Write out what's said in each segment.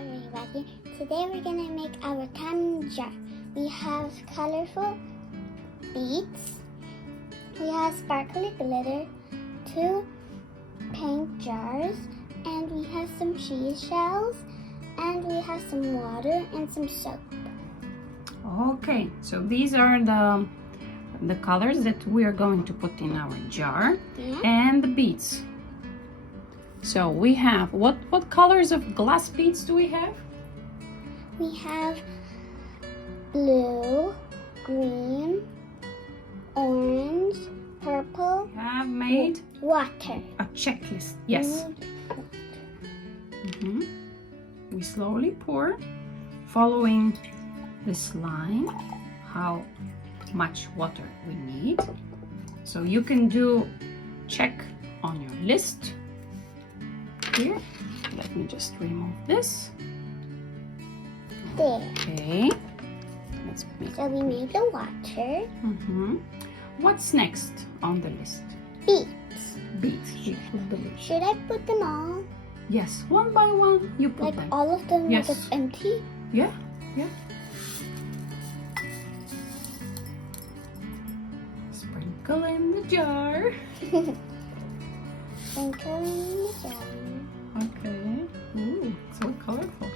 everybody. Today we're gonna make our candy jar. We have colorful beads, we have sparkly glitter, 2 paint jars, and we have some seashells, and we have some water and some soap. Okay, so these are the colors that we are going to put in our jar, and the beads. So we have, what colors of glass beads do we have? We have blue, green, orange, purple. We have made water. a checklist. Yes. We slowly pour, following this line, how much water we need. So you can check on your list. Here, let me just remove this. There. Okay. Let's make. So we made the water. What's next on the list? Beads. Beads. Should I put them all? Yes, one by one you put like them. all of them? Yes. Like it's empty? Yeah. Sprinkle in the jar. Sprinkle in the jar. Okay. Ooh, so colorful.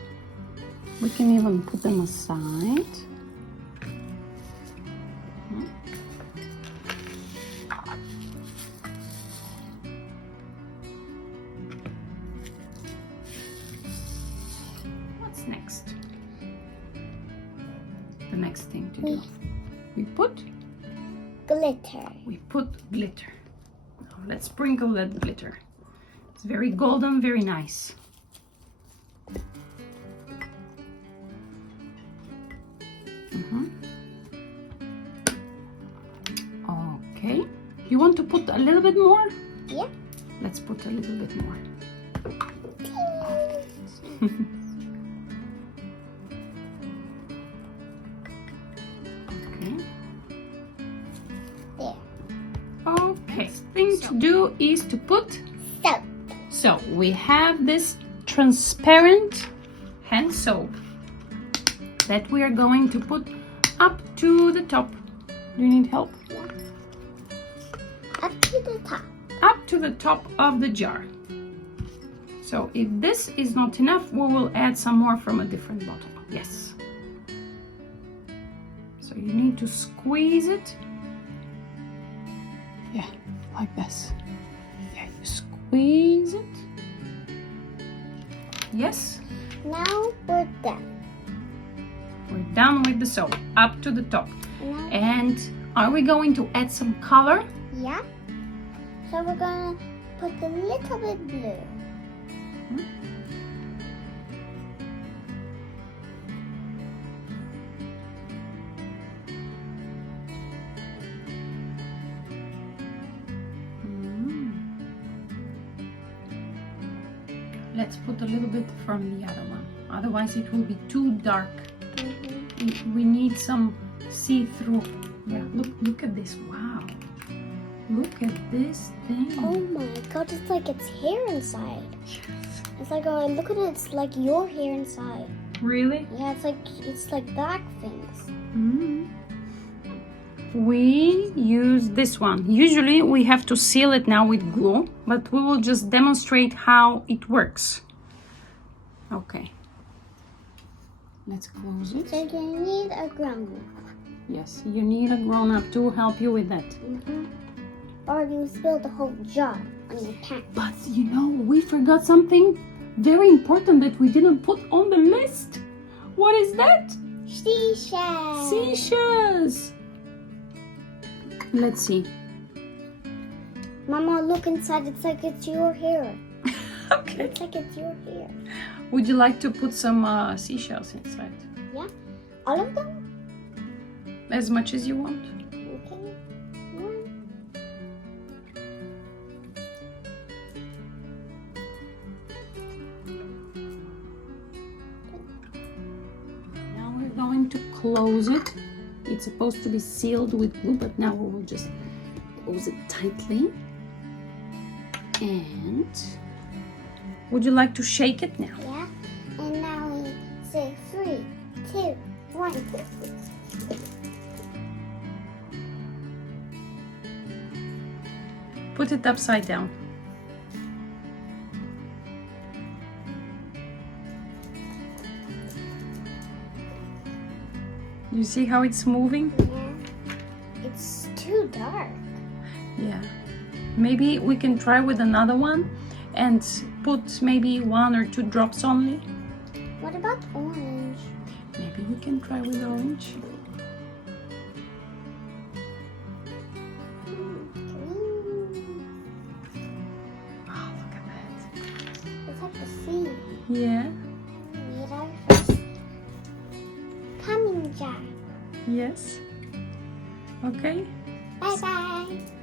We can even put them aside. What's next? The next thing to do. We put glitter. We put glitter. Now let's sprinkle that glitter. It's very golden, very nice. Okay. You want to put a little bit more? Yeah. Let's put a little bit more. Okay. There. Okay. Thing to do is to put soap. So we have this transparent hand soap that we are going to put up to the top. Do you need help? Yeah. Up to the top. Up to the top of the jar. So if this is not enough, we will add some more from a different bottle. Yes. So you need to squeeze it. Yeah, like this. Yeah, you squeeze it. Yes. Now we're done. We're done with the soap, up to the top. Now, And are we going to add some color? yeah. So we're gonna put a little bit blue. Let's put a little bit from the other one. Otherwise it will be too dark. We need some see-through. Yeah, look at this. Wow. Look at this thing. Oh my god, it's like it's hair inside. It's like, oh, look at it, it's like your hair inside. Really? Yeah, it's like black things. We use this one. Usually we have to seal it now with glue, but we will just demonstrate how it works. Okay. Let's close it. So you need a grown-up. Yes, you need a grown-up to help you with that. Or you spill the whole jar on your pants. But you know, we forgot something very important that we didn't put on the list. What is that? Seashells. Seashells. Let's see. Mama, look inside. It's like it's your hair. Okay. It's like it's your hair. Would you like to put some seashells inside? Yeah? All of them? As much as you want. Okay. Now we're going to close it. It's supposed to be sealed with glue, but now we will just close it tightly. And would you like to shake it now? Yeah. And now we point. Put it upside down. You see how it's moving? Yeah. It's too dark. Yeah. Maybe we can try with another one and put maybe 1 or 2 drops only. What about orange? Maybe we can try with orange. Green. Oh, look at that. It's like the sea. Yeah. We made our first tummy jar. Yes. Okay. Bye bye.